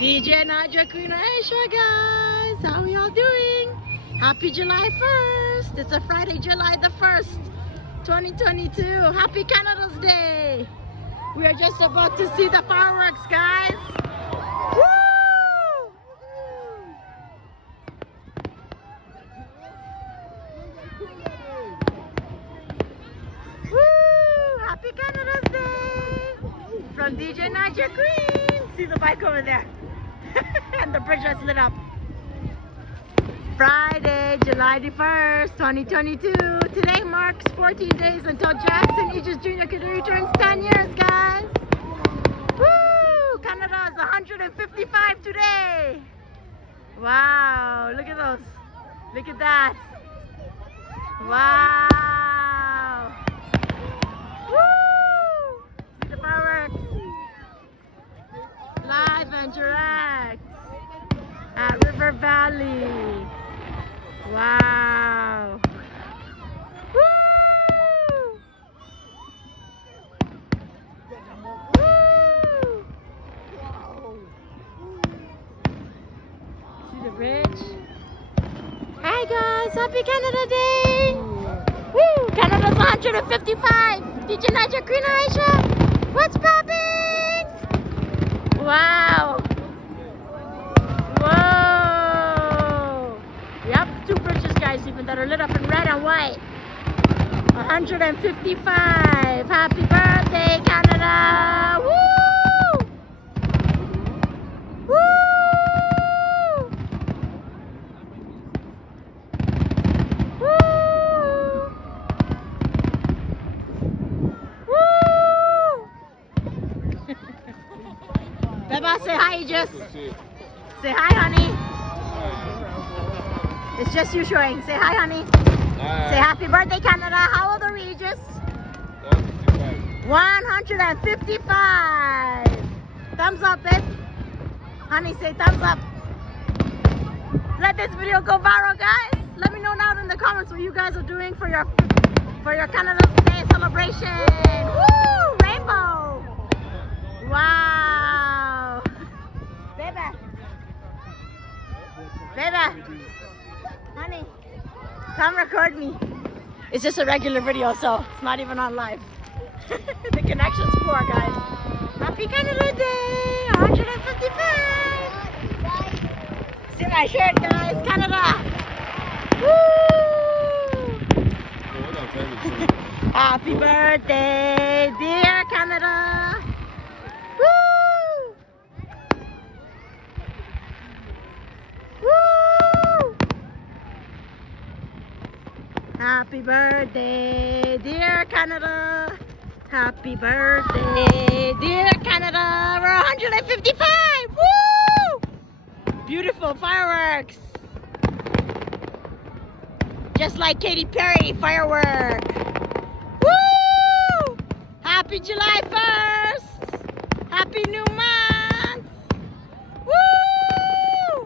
DJ Nadia, Queen Aisha, guys. How are y'all doing? Happy July 1st. It's a Friday, July the 1st, 2022. Happy Canada's Day. We are just about to see the fireworks, guys. Woo! Woo! Happy Canada's Day. From DJ Nadia Queen. See the bike over there. And the bridge that's lit up. Friday, July the 1st, 2022. Today marks 14 days until Jackson Aegis Jr. returns 10 years, guys. Woo! Canada is 155 today. Wow, look at those. Look at that. Wow. Woo! See the fireworks. Live and direct at River Valley. Wow. Woo! Woo! See the bridge? Hi guys, happy Canada Day! Woo! Canada's 155! DJ Nadia, Queen Aisha, what's poppin'? Wow! Whoa! Yep, two bridges, guys, even that are lit up in red and white. 155! Happy birthday, Canada! Woo! Woo! Woo! Woo! Beba, say hi, Aegis. Say hi, honey. It's just you showing. Say hi, honey. Hi. Say happy birthday, Canada. How old are we, Aegis? 155. Thumbs up, babe. Honey, say thumbs up. Let this video go viral, guys. Let me know down in the comments what you guys are doing for your Canada's Day celebration. Woo! Rainbow. Wow. Baby. Baby. Honey, come record me. It's just a regular video, so it's not even on live. The connection's poor, guys. Happy Canada Day, 155. See my shirt, guys, Canada. Woo! Happy birthday, dear Canada. Woo! Woo! Happy birthday, dear Canada. Happy birthday, dear Canada. We're 155. Woo! Beautiful fireworks. Just like Katy Perry, Firework. Woo! Happy July 1st. Happy new month. Woo!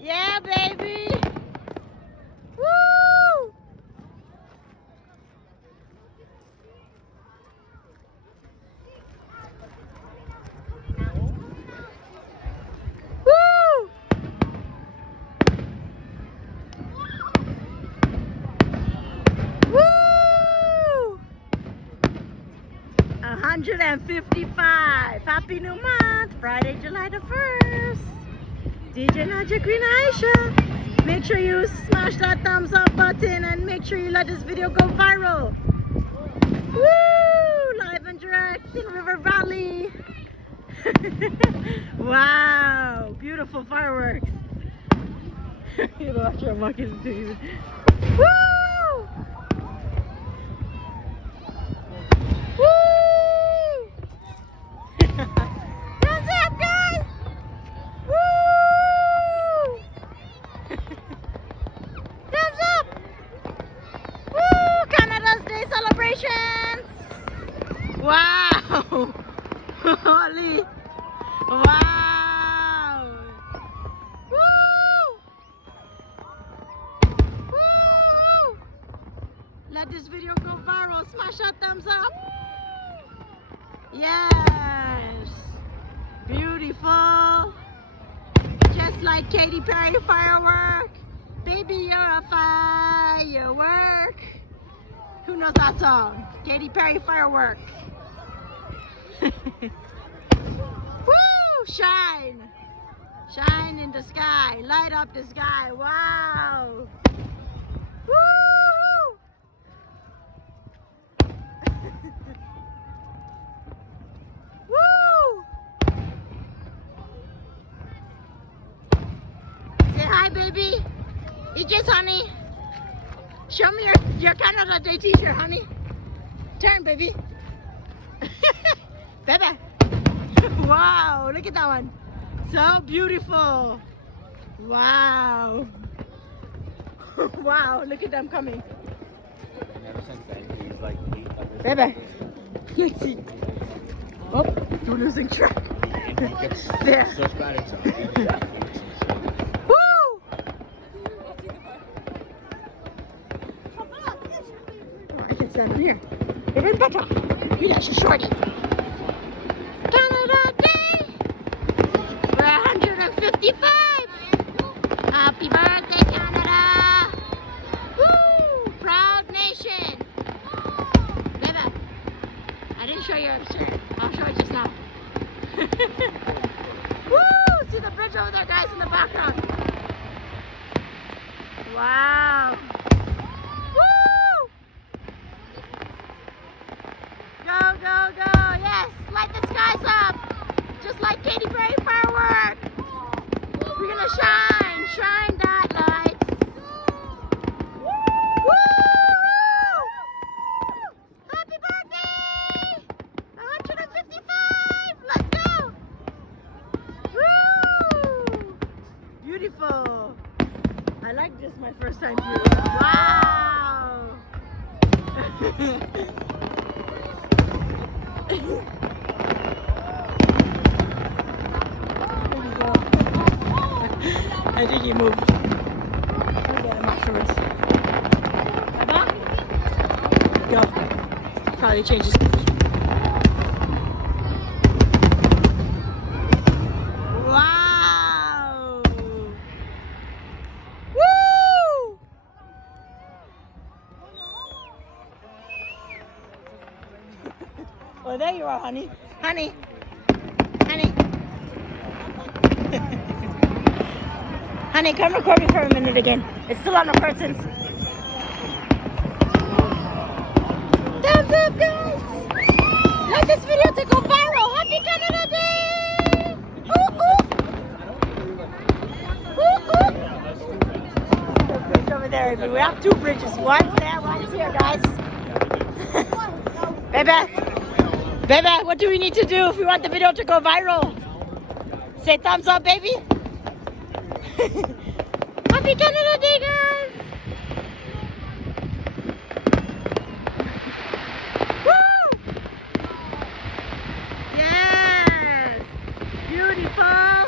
Yeah, baby. Woo! Woo! Woo! 155. Happy new month. Friday, July the 1st. DJ Nadia, Queen Aisha. Make sure you smash that thumbs up button and make sure you let this video go viral. Woo! Live and direct in River Valley. Wow! Beautiful fireworks. You know what I'm walking to. Woo! Woo! Thumbs up, guys! Woo! Thumbs up! Woo! Canada's Day celebrations! Wow! Holy! Wow! Woo! Woo! Let this video go viral. Smash that thumbs up. Yes! Beautiful! like Katy Perry Firework. Baby, you're a firework. Who knows that song? Katy Perry Firework. Woo! Shine! Shine in the sky. Light up the sky. Wow! Woo! Woo! Say hi, baby. Aegis, honey. Show me your Canada Day t-shirt, honey. Turn, baby. Baby. Wow, look at that one. So beautiful. Wow. Wow, look at them coming. Baby. Let's see. Oh, we're losing track. There. Woo! Oh, I can stand here. Even better. We got shorty. Canada Day. We're 155. Happy birthday, Canada. Woo! Proud nation. Baby, I didn't show your shirt. I'll show it just now. Woo! See the bridge over there, guys, in the background. Wow. Woo! Go, go, go. Yes, light the skies up. Just like Katy Perry Firework. We're gonna shine. Shine that light. Woo! Happy birthday! 155! Let's go! Woo! Beautiful. I like this, my first time here. Wow! I think he moved. We'll get him afterwards. Go. Probably change his position. Wow! Woo! Oh, there you are, honey. Honey. Honey. Honey, come record me for a minute again. It's still on the persons. Thumbs up, guys! Like this video to go viral. Happy Canada Day! Ooh, ooh. Ooh, ooh. The bridge over there. We have two bridges. One's there, one's here, guys. Baby, baby, what do we need to do if we want the video to go viral? Say thumbs up, baby. Happy Canada Day, guys! Woo! Yes! Beautiful!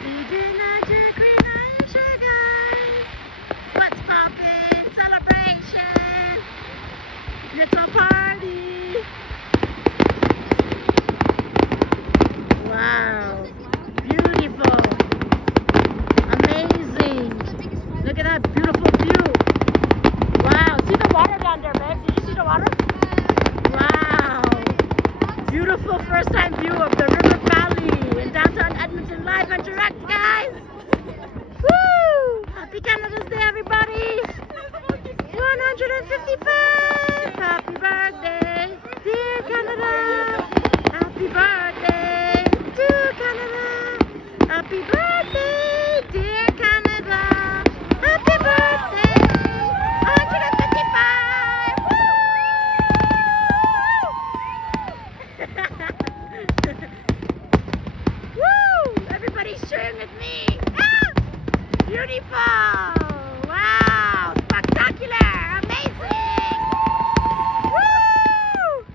DJ Magic Green Aisha, guys! What's poppin'? Celebration! Little party! Wow! Beautiful. Amazing. Look at that beautiful view. Wow. See the water down there, babe? Did you see the water? Wow. Beautiful first time view of the river valley in downtown Edmonton, live and direct, guys. Woo! Happy Canada's Day, everybody. 155. Happy birthday, dear Canada. Happy birthday to Canada. Happy birthday, dear Canada. Happy birthday, 155. Woo! Woo! Everybody's cheering with me. Ah! Beautiful. Wow. Spectacular. Amazing. Woo!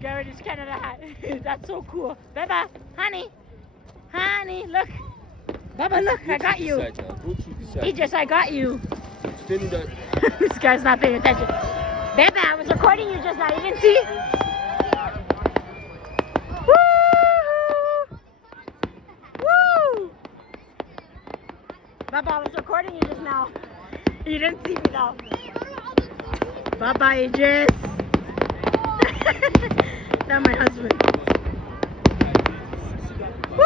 Garrett's Canada hat. That's so cool. Baba, honey. Honey, look. Baba, look, I got you. Aegis, I got you. This guy's not paying attention. Baba, I was recording you just now. You didn't see? Baba, I was recording you just now. You didn't see me though. Bye-bye, Idris. That's my husband. Woo!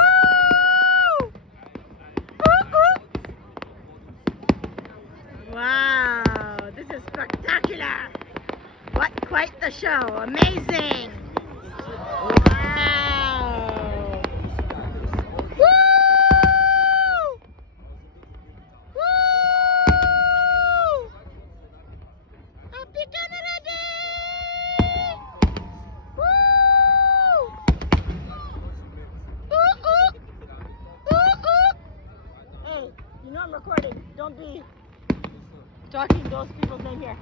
Ooh, ooh. Wow, this is spectacular. What quite the show. Amazing. Wow. Woo! Woo! Happy Canada Day! Woo! Ooh, ooh. Ooh, ooh. Hey, you know I'm recording. Don't be talking those people's name here.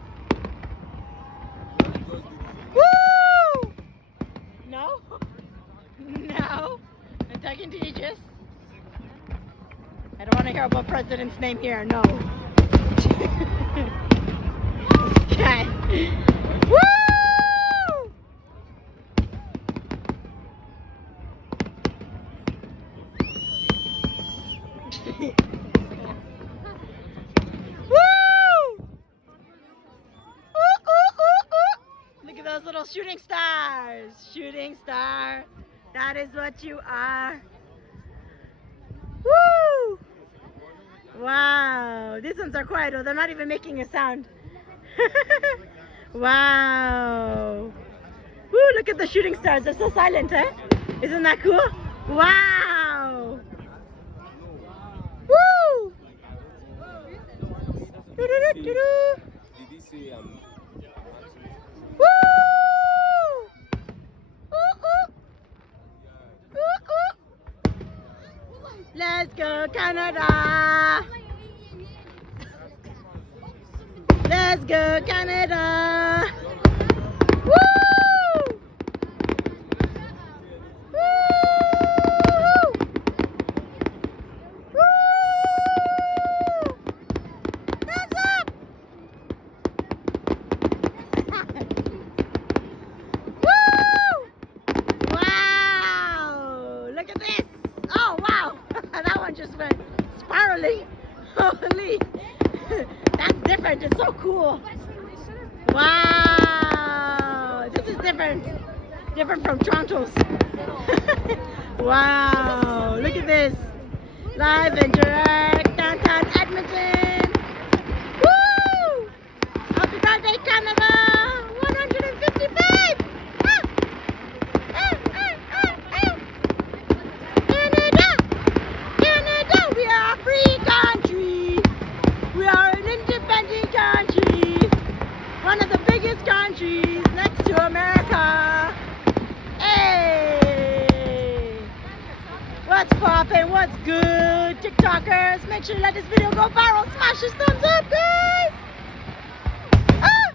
Woo! No? No? I'm talking to Aegis. I don't want to hear about president's name here. No. Okay. Woo! Look at those little shooting stars. Shooting star. That is what you are. Woo! Wow. These ones are quiet. They're not even making a sound. Wow. Woo, look at the shooting stars. They're so silent, eh? Isn't that cool? Wow. Woo! Do-do-do-do-do. Woo! Ooh, ooh. Ooh, ooh. Let's go, Canada! Let's go, Canada! Woo! Woo! Woo! Thumbs up! Woo! Wow! Look at this! Oh wow! That one just went spiraling. Holy! That's different. It's so cool. Wow! This is different. Different from Toronto's. Wow! Look at this. Live and direct downtown Edmonton. Woo! Happy birthday, Canada! 155! Ah! Ah, ah, ah, ah. Canada! Canada! We are a free country! We are an independent country! One of the biggest countries next to America! Hey! What's poppin'? What's good? TikTokers, make sure you let this video go viral. Smash this thumbs up, guys! Ah!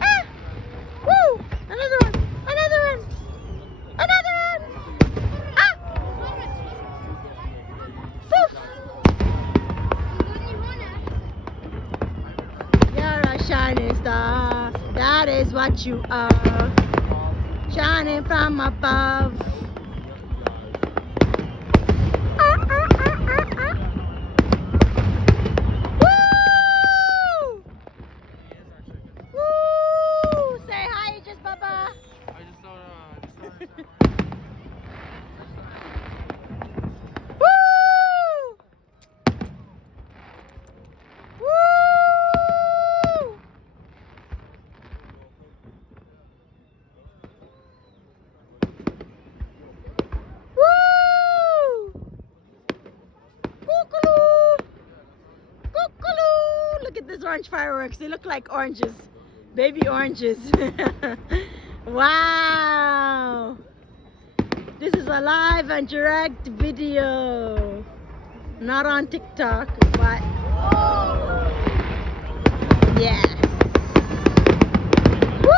Ah! Woo! Another one! Another one! Another one! Ah! Poof! You're a shining star. That is what you are. Shining from above. Woo! Woo! Say hi, just Baba. I just started. Woo! Woo! Woo! Cuckoo! Cuckoo! Look at these orange fireworks. They look like oranges. Baby oranges. Wow! This is a live and direct video. Not on TikTok, but yes. Woo!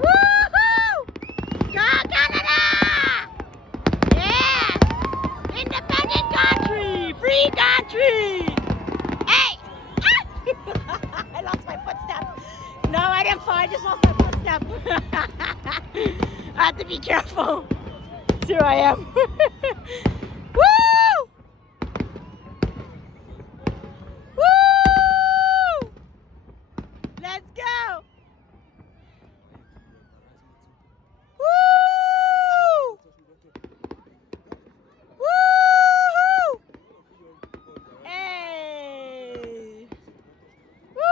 Woohoo! Go Canada! Yes! Independent country! Free country! Hey! Ah! I lost my footstep. No, I didn't fall. I just lost my footstep. I have to be careful. Here I am. Woo! Woo! Let's go! Woo! Woo! Hey! Woo!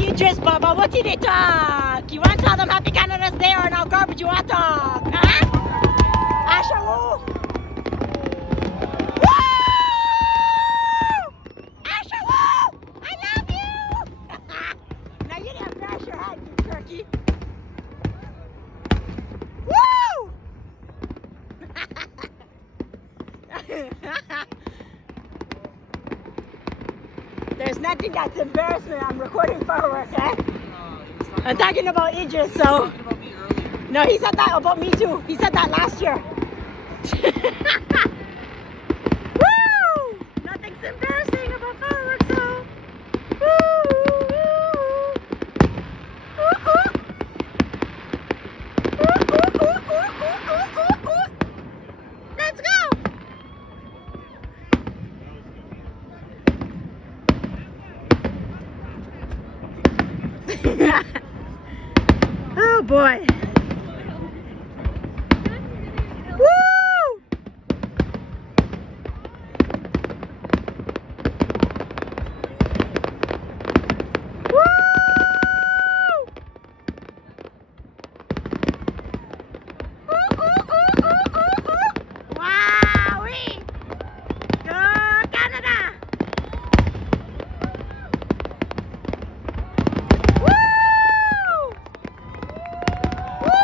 You just, Baba, what did they talk? You want to tell them Happy Canada's Day or no garbage you want to talk? Huh? Asha, woo! Woo! Asha, woo! I love you! Now you didn't crash your head, you turkey. Woo! There's nothing that's embarrassment. I'm recording Firework, eh? I'm talking about Idris, so. Talking about me earlier. No, he said that about me too. He said that last year. Woo! Nothing's embarrassing about Fireworks, so. Let's go! Oh boy. Woo! Woo! Wowee! Go Canada! Woo! Woo!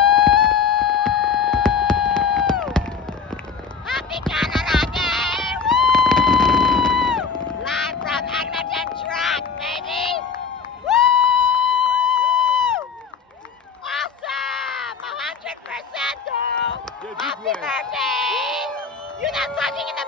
Happy Canada Day! Woo! Live from Edmonton track, baby! Woo! Awesome! 100%! Happy birthday! You're not talking in the